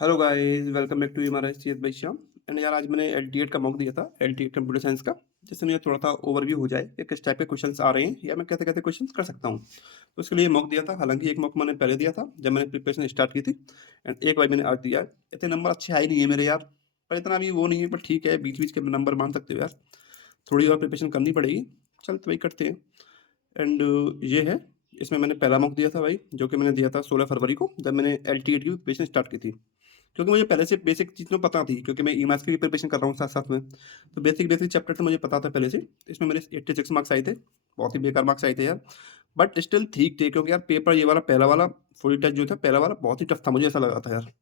Hello guys, welcome back to हमारा HCS by Shyam. And यार आज मैंने एलटीएट का मॉक दिया था, एलटीएट कंप्यूटर साइंस का, जिससे मुझे थोड़ा सा ओवरव्यू हो जाए कि किस टाइप के क्वेश्चंस आ रहे हैं या मैं कैसे कैसे क्वेश्चंस कर सकता हूँ। तो उसके लिए मॉक दिया था। हालांकि एक मॉक मैंने पहले दिया था जब मैंने प्रिपरेशन स्टार्ट की थी, एंड एक बार मैंने आज दिया है। इतने नंबर अच्छे आए नहीं है मेरे यार, पर इतना भी वो नहीं है, पर ठीक है, बीच बीच के नंबर मान सकते हो यार। थोड़ी और प्रिपरेशन करनी पड़ेगी। चल तो वही करते हैं। एंड ये है, इसमें मैंने पहला मॉक दिया था भाई, जो कि मैंने दिया था 16 फरवरी को, जब मैंने एलटीएट की प्रिपरेशन स्टार्ट की थी। क्योंकि मुझे पहले से बेसिक चीज़ तो पता थी, क्योंकि मैं ईमास की भी प्रिपरेशन कर रहा हूँ साथ साथ में। तो बेसिक बेसिक चैप्टर तो मुझे पता था पहले से। इसमें मेरे 86 मार्क्स आए थे। बहुत ही बेकार मार्क्स आए थे यार, बट स्टिल ठीक थे, क्योंकि यार पेपर ये वाला पहला वाला फुल टेस्ट जो था, पहला वाला बहुत ही टफ था, मुझे ऐसा लगा था यार।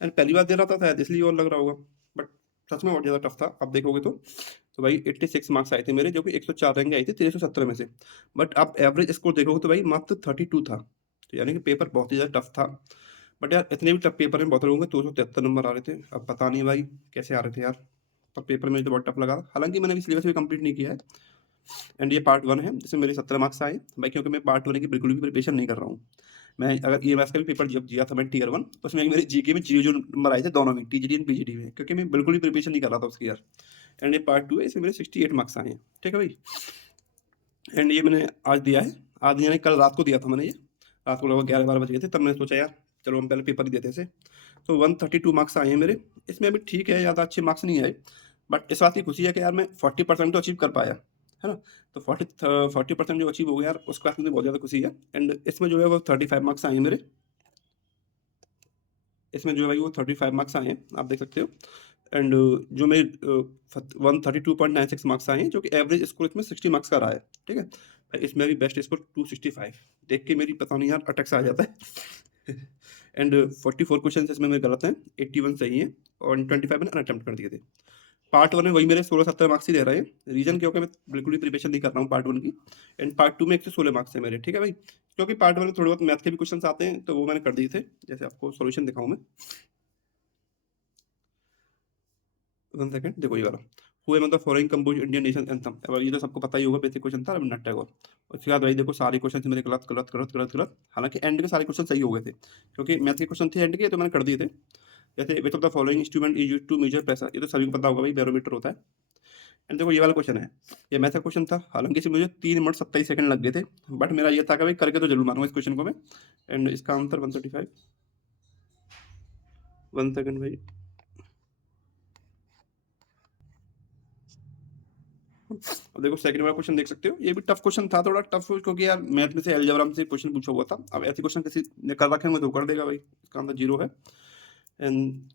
एंड पहली बार दे रहा था शायद इसलिए और लग रहा होगा, बट सच में बहुत ज़्यादा टफ था अब देखोगे तो। भाई 86 मार्क्स आए थे मेरे, जो कि 104 रैंक आई थी 370 में से। बट आप एवरेज स्कोर देखोगे तो भाई मात्र 32 था। तो यानी कि पेपर बहुत ही ज़्यादा टफ था। बट यार इतने भी टफ पेपर में बहुत लोगों के 273 नंबर आ रहे थे। अब पता नहीं भाई कैसे आ रहे थे यार, पर पेपर में तो बहुत टफ लगा। हालांकि मैंने अभी सिलेबस भी कंप्लीट नहीं किया है। एंड ये पार्ट वन है, जिसमें मेरे 17 मार्क्स आए भाई, क्योंकि मैं पार्ट वन की बिल्कुल भी प्रिपरेशन नहीं कर रहा हूँ। मैं अगर ईएमएस का भी पेपर जब दिया था मैं टीयर वन, उसमें मेरे जीके में जीरो जो नंबर आए थे दोनों में, टीजीडी एंड पीजीडी में, क्योंकि मैं बिल्कुल भी प्रिपरेशन नहीं कर रहा था उसकी यार। एंड ये पार्ट टू है, इसमें मेरे 68 मार्क्स आए हैं। ठीक है भाई। एंड ये मैंने आज दिया है। आज यानी कल रात को दिया था मैंने ये। रात को लगभग 11-12 बज गए थे, तब मैंने सोचा यार चलो हम पहले पेपर ही देते हैं। तो 132 मार्क्स आए हैं मेरे। इसमें अभी ठीक है, ज़्यादा अच्छे मार्क्स नहीं आए, बट इस बात की खुशी है कि यार मैं 40% तो अचीव कर पाया, है ना। तो 40% जो अचीव हो गया यार, उसके बाद मुझे बहुत ज़्यादा खुशी है। एंड इसमें जो है वो 35 मार्क्स आए हैं मेरे। इसमें जो है भाई वो 35 मार्क्स आए हैं, आप देख सकते हो। एंड जो मेरे 132.96 मार्क्स आए हैं, जो कि एवरेज स्कोर इसमें 60 मार्क्स का रहा है। ठीक है भाई, इसमें भी बेस्ट स्कोर 265। देख के मेरी पता नहीं यार अटक सा आ जाता है। एंड 44 क्वेश्चन इसमें मेरे गलत हैं, 81 सही हैं, और 25 मैंने अनअटेम्प्ट कर दिए थे। पार्ट वन में वही मेरे 16-17 मार्क्स ही रह रहे हैं। रीजन क्योंकि मैं बिल्कुल भी प्रिपरेशन नहीं कर रहा हूँ पार्ट वन की। एंड पार्ट टू में 116 मार्क्स है मेरे। ठीक है भाई, क्योंकि पार्ट वन में थोड़े बहुत मैथ के भी क्वेश्चन आते हैं, तो वो मैंने कर दिए थे। जैसे आपको सोल्यूशन दिखाऊं मैं, 1 सेकंड, देखो ये वाला। Who among the following compose Indian national anthem. अब ये तो सबको पता ही होगा, बेसिक क्वेश्चन था रविन्द्रनाथ टैगोर। उसके बाद भाई देखो सारे क्वेश्चन मेरे गलत गलत गलत गलत गलत। हालांकि एंड के सारे क्वेश्चन सही हो गए थे, क्योंकि मैथ के क्वेश्चन थे एंड के, तो मैंने कर दिए थे। जैसे which of the following instrument is used to measure pressure, ये तो सभी को पता होगा भाई, बैरोमीटर होता है। एंड देखो ये वाला क्वेश्चन है, ये मैथ का क्वेश्चन था। हालांकि इसमें मुझे 3 मिनट 27 सेकंड लग गए थे, बट मेरा ये था कि भाई करके तो जरूर मानूंगा इस क्वेश्चन को मैं। एंड इसका आंसर 135। 1 सेकंड भाई। अब देखो सेकंड वाला क्वेश्चन देख सकते हो, ये भी टफ क्वेश्चन था, थोड़ा टफ, क्योंकि यार मैथ में से अलजेब्रा में से क्वेश्चन पूछा हुआ था। अब ऐसे क्वेश्चन किसी ने कर रखे होंगे तो कर देगा भाई, इसका आंसर जीरो है। एंड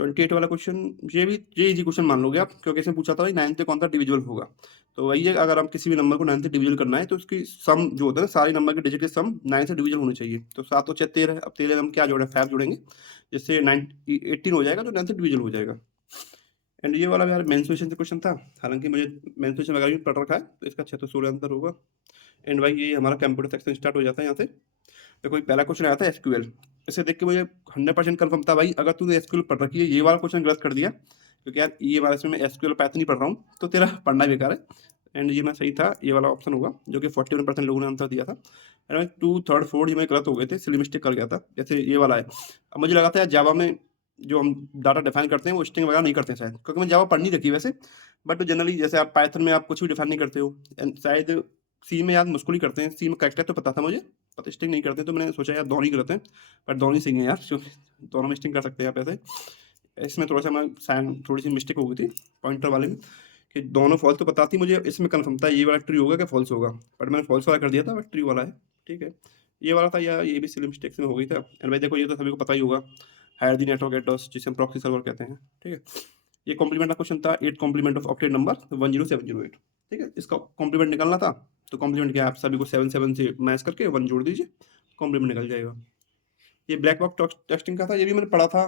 28 वाला क्वेश्चन, ये इजी क्वेश्चन मान लोगे आप, क्योंकि इसमें पूछा था भाई 9 से कौन सा डिविजिबल होगा। तो वही है, अगर हम किसी भी नंबर को 9 से डिविजल करना है, तो उसकी सम जो होता है ना, सारे नंबर के डिजिट के सम 9 से डिविजन होने चाहिए। तो 7 और 6 13, अब 13 हम क्या जोड़े, 5 जोड़ेंगे, जिससे 9 18 हो जाएगा, तो 9 से डिविजन हो जाएगा। एंड ये वाला यार मेंसुरेशन से क्वेश्चन था। हालांकि मुझे मेंसुरेशन वगैरह भी पढ़ रखा है, तो इसका 6 तो 16 आंसर होगा। एंड भाई ये हमारा कंप्यूटर सेक्शन स्टार्ट हो जाता है यहाँ से। तो कोई पहला क्वेश्चन आया था एसक्यूएल। इसे देख के मुझे 100% कन्फर्म था भाई, अगर तूने एसक्यूएल पढ़ रखी है, ये वाला क्वेश्चन गलत कर दिया, क्योंकि यार ये वाला इसमें मैं एसक्यूएल पैथ नहीं पढ़ रहा हूँ, तो तेरा पढ़ना बेकार है। एंड ये मैं सही था, ये वाला ऑप्शन होगा, जो कि 41% लोगों ने आंसर दिया था। एंड भाई 2 3 4 ये मैं गलत हो गए थे, सिली मिस्टेक कर गया था। जैसे ये वाला है, अब मुझे लगा था यार जावा में जो हम डाटा डिफाइन करते हैं वो स्ट्रिंग वगैरह नहीं करते हैं शायद, क्योंकि मैं जावा पढ़ नहीं रखी वैसे। बट जनरली जैसे आप पाइथन में आप कुछ भी डिफाइन नहीं करते हो, एंड शायद सी में यार मुश्किल ही करते हैं। सी में करेक्ट है तो पता था मुझे, पर स्टिंग नहीं करते, तो मैंने सोचा यार दोनों ही करते हैं। पर दोनों ही सही है यार, दोनों में स्टिंग कर सकते हैं आप ऐसे। इसमें थोड़ा सा मैं साइन थोड़ी सी मिस्टेक हो गई थी पॉइंटर वाले में, कि दोनों फॉल्स तो पता थी मुझे। इसमें कन्फर्म था ये वाला ट्री होगा कि फॉल्स होगा, बट मैंने फॉल्स वाला कर दिया था, बट ट्री वाला है। ठीक है, ये वाला था यार, ये भी सिली मिस्टेक्स में हो गई था। एंड भाई देखो ये तो सभी को पता ही होगा, हायर दी नेटवर्क एड्रेस, जिसे हम प्रॉक्सी सर्वर कहते हैं। ठीक है, ये कॉम्प्लीमेंट का क्वेश्चन था, 8 कॉम्प्लीमेंट ऑफ ऑक्टेट नंबर 10708। ठीक है, इसका कॉम्प्लीमेंट निकालना था। तो कॉम्प्लीमेंट क्या है, आप सभी को 7 7 से मैच करके 1 जोड़ दीजिए, कॉम्प्लीमेंट निकल जाएगा। ये ब्लैक बॉक्स टेस्टिंग का था, ये भी मैंने पढ़ा था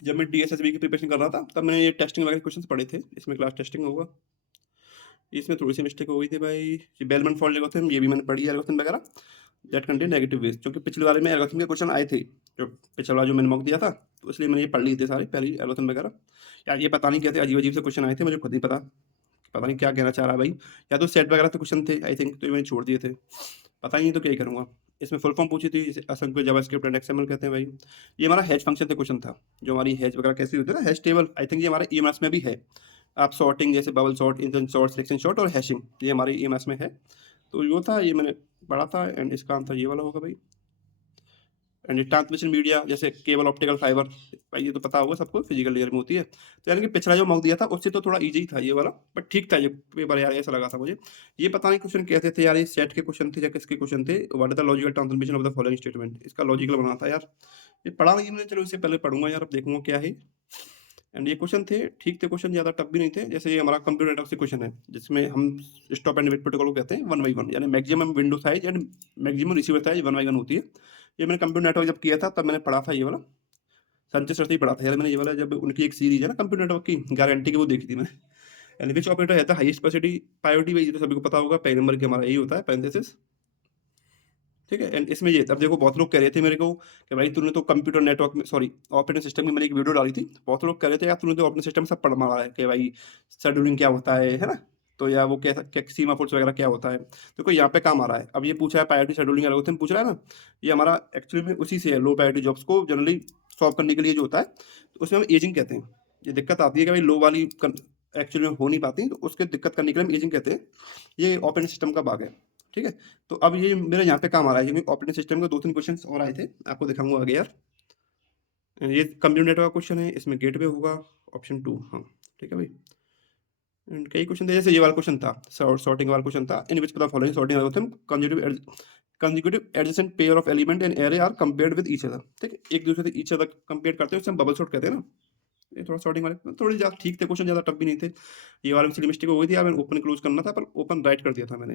जब मैं डीएसएसबी की प्रिपरेशन कर रहा था, तब मैंने ये टेस्टिंग वगैरह क्वेश्चन पढ़े थे। इसमें क्लास टेस्टिंग होगा। इसमें थोड़ी सी मिस्टेक हो गई थी भाई। ये बेलमन फॉल्ट एल्गोरिथम, ये भी मैंने पढ़ी है एल्गोरिथम वगैरह, दैट कंटेन नेगेटिव वेज, क्योंकि पिछले वाले में एल्गोरिथम के क्वेश्चन आए थे, जो पिछला वाला जो मैंने मॉक दिया था, तो इसलिए मैंने ये पढ़ लिए थे सारे पहले एल्गोरिथम वगैरह। यार ये पता नहीं क्या थे, अजीब अजीब से क्वेश्चन आए थे, मुझे खुद नहीं पता नहीं क्या कहना चाह रहा है भाई। या तो सेट वगैरह तो क्वेश्चन थे आई थिंक, तो ये मैंने छोड़ दिए थे, पता ही नहीं तो क्या ही करूँगा। इसमें फुल फॉर्म पूछी थी, असल को जावास्क्रिप्ट एंड एक्सएमएल कहते हैं भाई। ये हमारा हैश फंक्शन से क्वेश्चन था, जो हमारी हैश वगैरह कैसी होती है ना, हैश टेबल, आई थिंक ये हमारे ईएमएस में भी है। आप सॉर्टिंग जैसे bubble sort, engine sort, selection sort और हैशिंग, ये हमारे ईएमएस में है। तो यो था, ये मैंने पढ़ा था, एंड इसका आंसर ये वाला होगा भाई। एंड ट्रांसमिशन मीडिया जैसे केबल, ऑप्टिकल फाइबर, भाई ये तो पता होगा सबको, फिजिकल लेयर में होती है। तो यानी कि पिछला जो मॉक दिया था उससे तो थोड़ा इजी था ये वाला, बट ठीक था ये पेपर यार, ऐसा लगा था मुझे। ये पता नहीं क्वेश्चन कैसे थे यार, ये सेट के क्वेश्चन थे या किसके क्वेश्चन थे, what is the logical transformation of the following statement, इसका लॉजिकल बना था यार। ये पढ़ा नहीं मैंने, चलो इससे पहले पढ़ूंगा यार, अब देखूंगा क्या है। एंड ये क्वेश्चन थे, ठीक थे क्वेश्चन, ज़्यादा टफ भी नहीं थे। जैसे ये हमारा कंप्यूटर नेटवर्क से क्वेश्चन है, जिसमें हम स्टॉप एंड वेट प्रोटोकॉल को कहते हैं 1/1, यानी maximum window size and maximum receiver size 1/1 होती है। ये मैंने कंप्यूटर नेटवर्क जब किया था तब मैंने पढ़ा था ये वाला, संजय सर से ही पढ़ा था यार मैंने ये वाला, जब उनकी एक सीरीज है ना कंप्यूटर नेटवर्क की गारंटी की, वो देखी थी मैंने। यानी विच ऑपरेटर है हाईएस्ट कैपेसिटी प्रायोरिटी, भाई ये तो सभी को पता होगा, पहले नंबर की हमारा यही होता है, पैरेंथेसिस, ठीक है। एंड इसमें ये, अब देखो बहुत लोग कह रहे थे मेरे को कि भाई तूने तो कंप्यूटर नेटवर्क में, सॉरी ऑपरेटिंग सिस्टम में, मैंने एक वीडियो डाली थी, बहुत लोग कह रहे थे यार तूने तो ऑपरेटिंग सिस्टम सब पढ़ मारा है, कि भाई शेड्यूलिंग क्या होता है ना, तो या वो क्या सीमा फोर्स वगैरह क्या होता है। देखो यहाँ पे काम आ रहा है, अब ये पूछा है प्रायोरिटी शेड्यूलिंग एल्गोरिथम पूछ रहा है ना, ये हमारा एक्चुअली में उसी से है, लो प्रायोरिटी जॉब्स को जनरली सॉल्व करने के लिए जो होता है, तो उसमें हम एजिंग कहते हैं। ये दिक्कत आती है कि भाई लो वाली एक्चुअली में हो नहीं पाती, तो उसके दिक्कत करने के लिए हम एजिंग कहते हैं। ये ऑपरेटिंग सिस्टम का भाग है, ठीक है। तो अब ये मेरे यहाँ पे काम आ रहा है, ये ऑपरेटिंग सिस्टम के 2-3 क्वेश्चन और आए थे, आपको दिखाऊंगा आगे यार। ये कंप्यूटर नेटवर्क का क्वेश्चन है, इसमें गेटवे होगा, ऑप्शन 2, हाँ ठीक है भाई। एंड कई क्वेश्चन थे, जैसे ये वाला क्वेश्चन था, सॉर्टिंग वाला क्वेश्चन था, in which the following sorting algorithm consecutive adjacent pair of element in array are compared with each other, ठीक है, एक दूसरे से ईच अदर कंपेयर करते हैं, उसे हम बबल सॉर्ट कहते हैं ना। ये थोड़ा सॉर्टिंग वाले थोड़े ज़्यादा ठीक थे क्वेश्चन, ज़्यादा टफ भी नहीं थे। ये वाला में मिस्टेक हो गई थी यार, मैंने ओपन क्लोज करना था, पर ओपन राइट कर दिया था मैंने,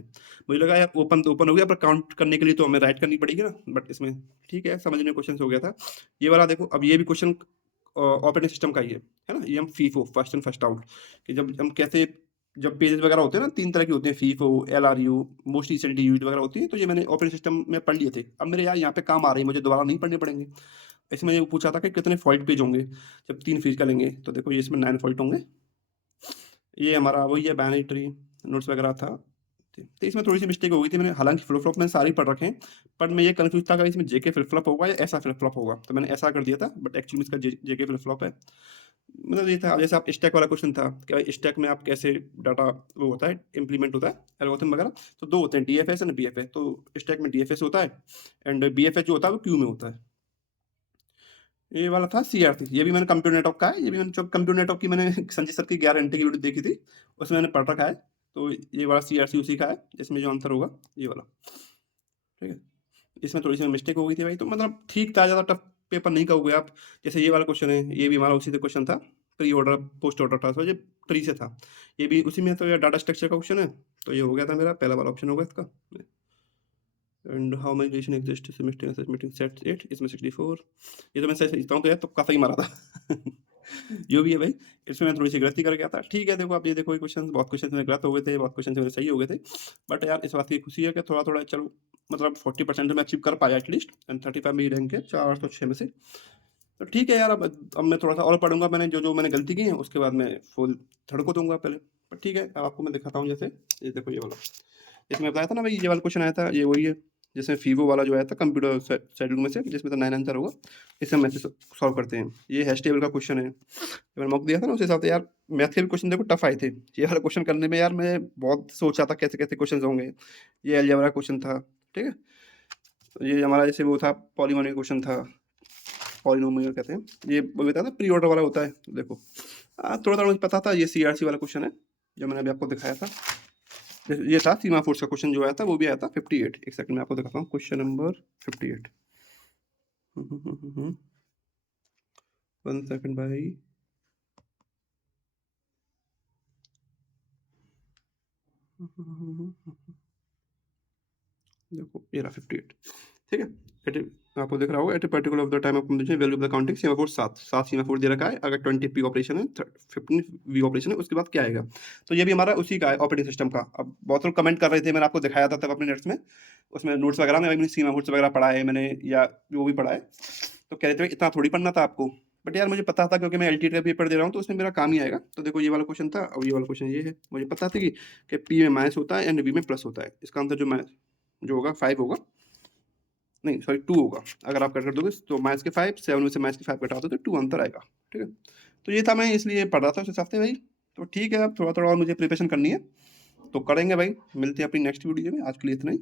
मुझे लगा यार ओपन तो ओपन हो गया, पर काउंट करने के लिए तो हमें राइट करनी पड़ेगी ना, बट इसमें ठीक है, समझने में क्वेश्चन हो गया था। ये वाला देखो, अब ये भी क्वेश्चन ऑपरेटिंग सिस्टम का ही है ना, ये हम FIFO, first in first out, कि जब हम कैसे, जब पेजेस वगैरह होते हैं ना, 3 तरह के होते हैं, FIFO, LRU, most recently use वगैरह होती है, तो ये मैंने ऑपरेटिंग सिस्टम में पढ़ लिए थे। अब मेरे यार यहाँ पे काम आ रही है, मुझे दोबारा नहीं पढ़ने पड़ेंगे। इसमें ये पूछा था कि कितने फॉल्ट पेज होंगे जब 3 फीस करेंगे, तो देखो ये इसमें 9 फॉल्ट होंगे। ये हमारा वही है, बाइनरी ट्री नोट्स वगैरह था। तो इसमें थोड़ी सी मिस्टेक हो गई थी, मैंने हालांकि फ्लिप फ्लॉप मैंने सारी पढ़ रखे हैं, पर मैं ये कंफ्यूज था कि इसमें जेके फ्लिप फ्लॉप होगा या ऐसा फ्लिप फ्लॉप होगा, तो मैंने ऐसा कर दिया था, बट एक्चुअली इसका जेके फ्लिप फ्लॉप है। मतलब ये था, जैसे आप स्टैक वाला क्वेश्चन था कि भाई स्टैक में आप कैसे डाटा वो होता है, इम्प्लीमेंट होता है एल्गोरिथम वगैरह, तो 2 होते हैं, डीएफएस एंड बीएफएस। तो स्टैक में डीएफएस होता है, एंड बीएफएस जो होता है वो क्यू में होता है। ये वाला था सीआरसी, ये भी मैंने कंप्यूटर नेटवर्क का है, ये भी मैंने कंप्यूटर नेटवर्क की मैंने संजय सर की 11 घंटे की वीडियो देखी थी, उसमें मैंने पढ़ रखा है। तो ये वाला सीआरसी उसी का है, जिसमें जो आंसर होगा ये वाला, ठीक है। इसमें थोड़ी सी मिस्टेक हो गई थी भाई, तो मतलब ठीक था, ज़्यादा टफ पेपर नहीं कहोगे आप। जैसे ये वाला क्वेश्चन है, ये भी हमारा उसी से क्वेश्चन था, pre order post order transfer, ये ट्री से था, ये भी उसी में, तो ये डाटा स्ट्रक्चर का क्वेश्चन है, तो ये हो गया था मेरा पहला वाला ऑप्शन होगा इसका। And how many relation exist meeting set 8, इसमें 64, ये तो मैं सही सोचता हूँ, तो यार तुक्का सही मारा था। जो भी है भाई, इसमें मैं थोड़ी सी गलती कर गया था, ठीक है। देखो आप ये देखो, ये क्वेश्चन, बहुत क्वेश्चन मेरे गलत हो गए थे, बहुत क्वेश्चन मेरे सही हो गए थे, बट यार इस बात की खुशी है कि थोड़ा थोड़ा चलो, मतलब 40% तो मैं अचीव कर पाया एटलीस्ट, एंड 35 मेरी रैंक है 406 में से। तो ठीक है यार, अब मैं थोड़ा सा और पढ़ूंगा, मैंने जो जो मैंने गलती की है उसके बाद मैं फुल थर्ड को दूंगा पहले, पर ठीक है। अब आपको मैं दिखाता हूँ, जैसे ये देखो ये वाला, इसमें बताया था ना भाई, ये वाला क्वेश्चन आया था, ये वही है जिसमें फीवो वाला जो आया था कंप्यूटर शेड्यूल में से, जिसमें तो 9 आंसर होगा, इसे हम ऐसे सॉल्व करते हैं। ये हैश टेबल का क्वेश्चन है, मैंने मॉक दिया था ना, उस हिसाब से यार मैथ के भी क्वेश्चन देखो टफ आए थे। ये वाला क्वेश्चन करने में यार मैं बहुत सोचा था कैसे कैसे क्वेश्चन होंगे। ये अलजेब्रा क्वेश्चन था, ठीक है। तो ये हमारा जैसे वो था, पॉलीनोमियल क्वेश्चन था, पॉलीनोमियल कहते हैं, ये वो बताया था प्री ऑर्डर वाला होता है। देखो थोड़ा थोड़ा मुझे पता था, ये सीआरसी वाला क्वेश्चन है जो मैंने अभी आपको दिखाया था। ये था सीमा फोर्स का क्वेश्चन जो आया था, वो भी आया था 58। एक सेकंड में आपको दिखाता हूँ, क्वेश्चन नंबर 58। 1 सेकंड भाई, देखो ये रहा 58, ठीक है। आपको दिख रहा होगा, at a particular of the time of completion value of the counting semaphore 7 semaphore दे रखा है। अगर 20 पी ऑपरेशन है, 15 वी ऑपरेशन है, उसके बाद क्या आएगा। तो ये भी हमारा उसी का है, ऑपरेटिंग सिस्टम का। अब बहुत लोग कमेंट कर रहे थे, मैंने आपको दिखाया था तब अपने नोट्स में, उसमें नोट्स वगैरह में मैंने सीमा फोर्स वगैरह पढ़ा है मैंने, या जो भी पढ़ा है, तो कह रहे थे इतना थोड़ी पढ़ना था आपको, बट यार मुझे पता था, क्योंकि मैं एलटीटी का पेपर दे रहा हूँ, तो उसमें मेरा काम ही आएगा। तो देखो ये वाला क्वेश्चन था, और ये वाला क्वेश्चन ये है, मुझे पता था कि पी में माइनस होता है एंड वी में प्लस होता है, इसका आंसर जो होगा 5 होगा। नहीं सॉरी 2 होगा, अगर आप कर दोगे तो माइनस के 5, 7 में से माइनस के 5 घटा दो तो 2 आंसर आएगा, ठीक है। तो ये था, मैं इसलिए पढ़ रहा था उस हिसाब से भाई। तो ठीक है, अब थोड़ा थोड़ा और मुझे प्रिपरेशन करनी है, तो करेंगे भाई। मिलते हैं अपनी नेक्स्ट वीडियो में, आज के लिए इतना ही।